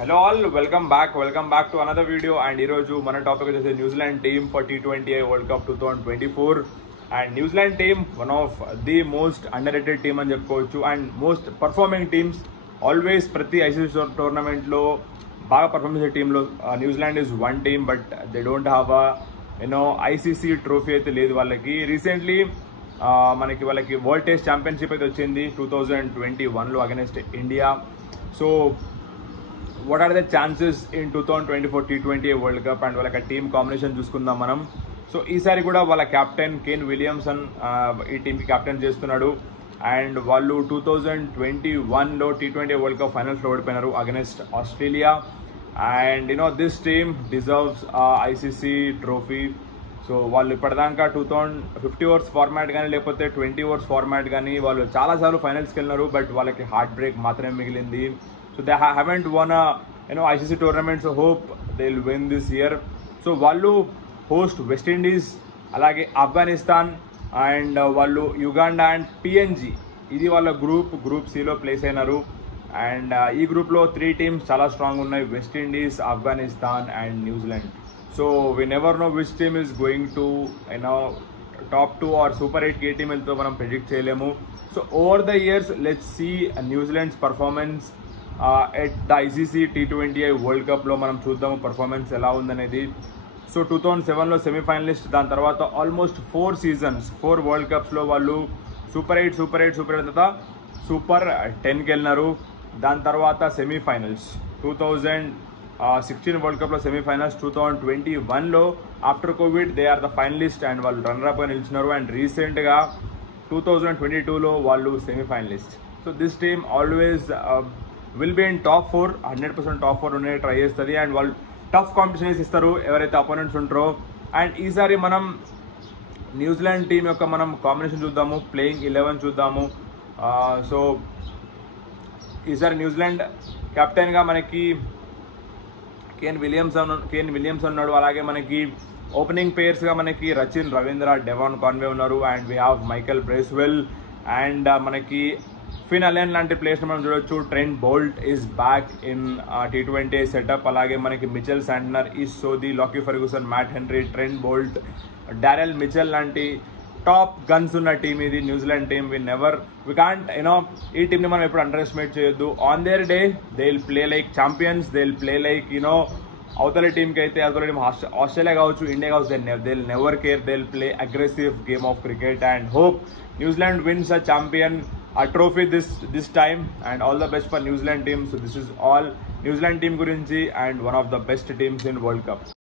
Hello all, welcome back to another video. And ఈరోజు మన topic వచ్చేసి New Zealand team for T20 world cup 2024. And New Zealand team one of the most under rated team అని చెప్పుకోవచ్చు and most performing teams. Always ప్రతి ICC టోర్నమెంట్లో బాగా perform చేసే టీంలో New Zealand is one team, but they don't have ICC trophy అయితే లేదు వాళ్ళకి. రీసెంట్లీ వాళ్ళకి వరల్డ్ టెస్ట్ ఛాంపియన్షిప్ అయితే వచ్చింది 2021లో against India. So what are the chances in 2024 T20 world cup and వాళ్ళకి టీమ్ కాంబినేషన్ చూసుకుందాం మనం. సో ఈసారి కూడా వాళ్ళ కెప్టెన్ కేన్ విలియమ్సన్ ఈ టీంకి కెప్టెన్ చేస్తున్నాడు. అండ్ వాళ్ళు 2021లో T20 వరల్డ్ కప్ ఫైనల్స్లో ఓడిపోయినారు against Australia. And this team deserves ICC trophy. So వాళ్ళు ఇప్పటిదాకా 2050 ఓవర్స్ ఫార్మాట్ కానీ లేకపోతే 20 ఓవర్స్ ఫార్మాట్ కానీ వాళ్ళు చాలాసార్లు ఫైనల్స్కి వెళ్ళినారు, బట్ వాళ్ళకి హార్ట్ బ్రేక్ మాత్రమే మిగిలింది. So they haven't won a ICC tournament, so hope they'll win this year. So వాళ్ళు host West Indies, అలాగే ఆఫ్ఘనిస్తాన్ అండ్ వాళ్ళు యుగాండా అండ్ PNG. ఇది వాళ్ళ గ్రూప్ సిలో ప్లేస్ అయినారు. అండ్ ఈ గ్రూప్లో 3 టీమ్స్ చాలా స్ట్రాంగ్ ఉన్నాయి, West Indies, Afghanistan and New Zealand. So we never know which team is going to top 2 or super 8 ఏ టీమ్ వెళ్తో మనం ప్రెడిక్ట్ చేయలేము. So over the years let's see New Zealand's performance at the ICC T20 world కప్లో మనం చూద్దాము performance ఎలా ఉందనేది. So 2007లో semi-finalist, దాని తర్వాత ఆల్మోస్ట్ 4 వరల్డ్ కప్స్లో వాళ్ళు సూపర్ 8 తర్వాత సూపర్ 10కి వెళ్ళినారు. దాని తర్వాత సెమీఫైనల్స్ 2016 వరల్డ్ కప్లో సెమీఫైనల్స్, 2021లో after COVID they are the finalist and వాళ్ళు రన్నర్ అప్ నిలిచినారు. అండ్ రీసెంట్గా 2022లో వాళ్ళు semifinalist. So this team always will be in top 4, 100% top 4 ఉండే ట్రై చేస్తుంది. అండ్ వాళ్ళు టఫ్ కాంపిటీషన్స్ ఇస్తారు ఎవరైతే అపోనెంట్స్ ఉంటారో. అండ్ ఈసారి మనం న్యూజిలాండ్ టీం యొక్క మనం కాంబినేషన్ చూద్దాము, ప్లేయింగ్ 11 చూద్దాము. సో ఈసారి న్యూజిలాండ్ కెప్టెన్గా మనకి కేన్ విలియమ్సన్ ఉన్నాడు. అలాగే మనకి ఓపెనింగ్ పేయర్స్గా మనకి రచిన్ రవీంద్ర, డెవాన్ కాన్వే ఉన్నారు. And we have Michael Bracewell and మనకి ఫిన్ అలెన్ లాంటి ప్లేయర్స్ మనం చూడొచ్చు. Trent Boult is back in T20 setup. అలాగే మనకి Mitchell Santner, Ish Sodhi, Lockie Ferguson, Matt Henry, Trent Boult, Daryl Mitchell లాంటి టాప్ గన్స్ ఉన్న టీమ్ ఇది న్యూజిలాండ్ టీమ్. వి కాంట్ ఈ టీమ్ని మనం ఎప్పుడు అండర్ ఎస్టిమేట్ చేయొద్దు. On their day they will play like champions, they will play like అవతల టీంకి అయితే అవతల టీం ఆస్ట్రేలియా కావచ్చు, ఇండియా కావచ్చు, they will never care, they will play aggressive game of cricket. And hope New Zealand wins a champion trophy this time, and all the best for New Zealand team. So this is all New Zealand team gurinchi and one of the best teams in World Cup.